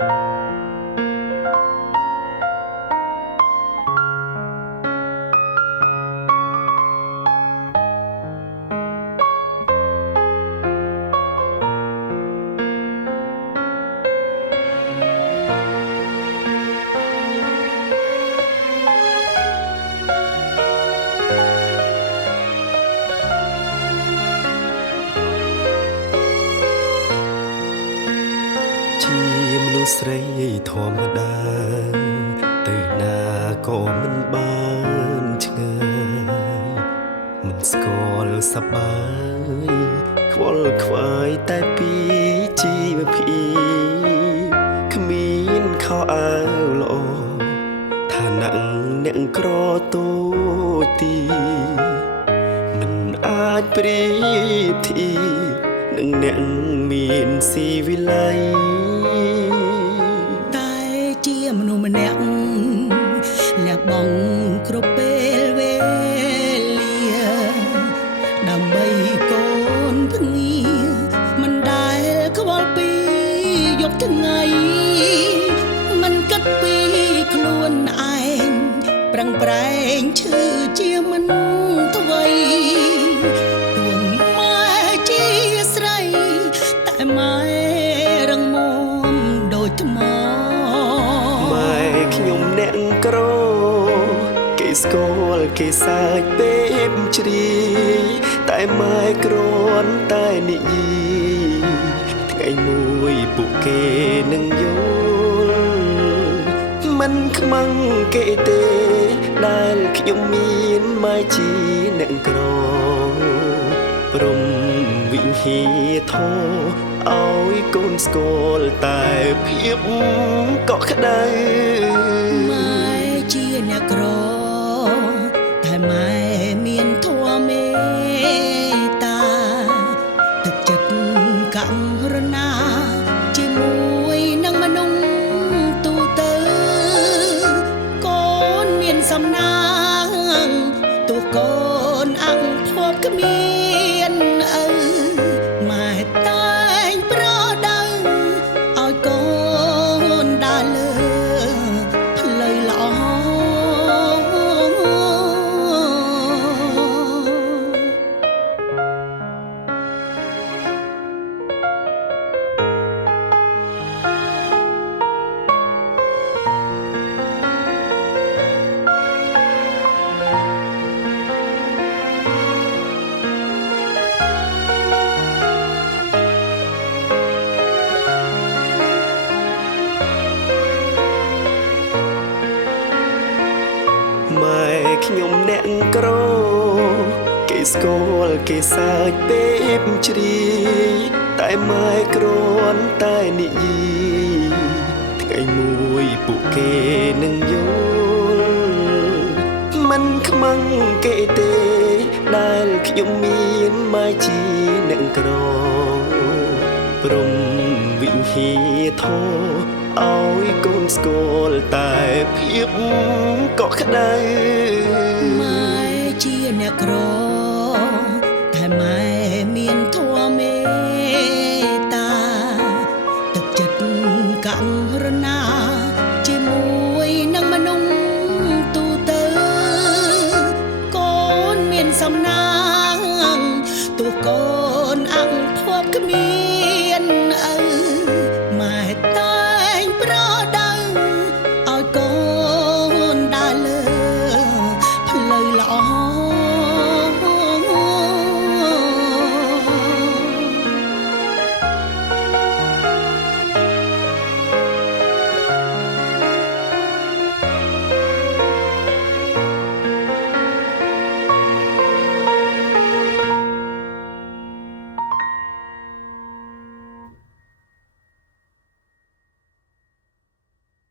ជាមនុស្សស្រីធម្មតាទៅណាក៏មិនបានឆ្ងាយមិនស្គាល់សប្បាយខ្វល់ខ្វាយតែពីជីវភាពគ្មានខោអាវល្អឋានៈអ្នកក្រតូចទីមិនអាចប្រៀបធៀបនឹងអ្នកមានស៊ីវិល័យតែជាមនុស្សម្នាក់លះបង់គ្រប់ពេលវេលាដើម្បីកូនភ្ងាមិនដែលខ្វល់ពីយកថ្ងៃមិនគិតពីខ្លួនឯងប្រឹងប្រែងឈឺជាមិនថ្វីទួងម៉ែជាស្រីតែម៉ែរងមុំដូចថ្មម៉ែខ្ញុំអ្នកក្រគេស្គាល់គេសើចពេបជ្រាយតែម៉ែគ្រាន់តែនិយាយថ្ងៃមួយពួកគេនឹងយល់មិនខ្មាំងគេទេដែលខ្ញុំមានម៉ែជាអ្នកក្រព្រមវិហាធម៌ឲ្យកូនស្គាល់តែភាពកក់ក្ដៅម៉ែជាអ្នកក្រតែម៉ែមានធម៌មេត្តាទឹកចិត្តកម្មរណាជាមួយនឹងមនុស្សទូទៅកូនមានសំណាងទោះកូនអង្គភពគ្មានឪម៉ែតែងប្រដៅឲ្យកូនដើរលើផ្លូវល្អម៉ែខ្ញុំអ្នកក្រគេស្គាល់គេសើចពេបជ្រាយតែម៉ែគ្រាន់តែនិយាយថ្ងៃមួយពួកគេនឹងយល់មិនខ្មាំងគេទេដែលខ្ញុំមានម៉ែជាអ្នកក្រព្រមវិហាធម៌ឲ្យកូនស្គាល់តែភាពកក់ក្ដៅម៉ែជាអ្នកក្រតែម៉ែ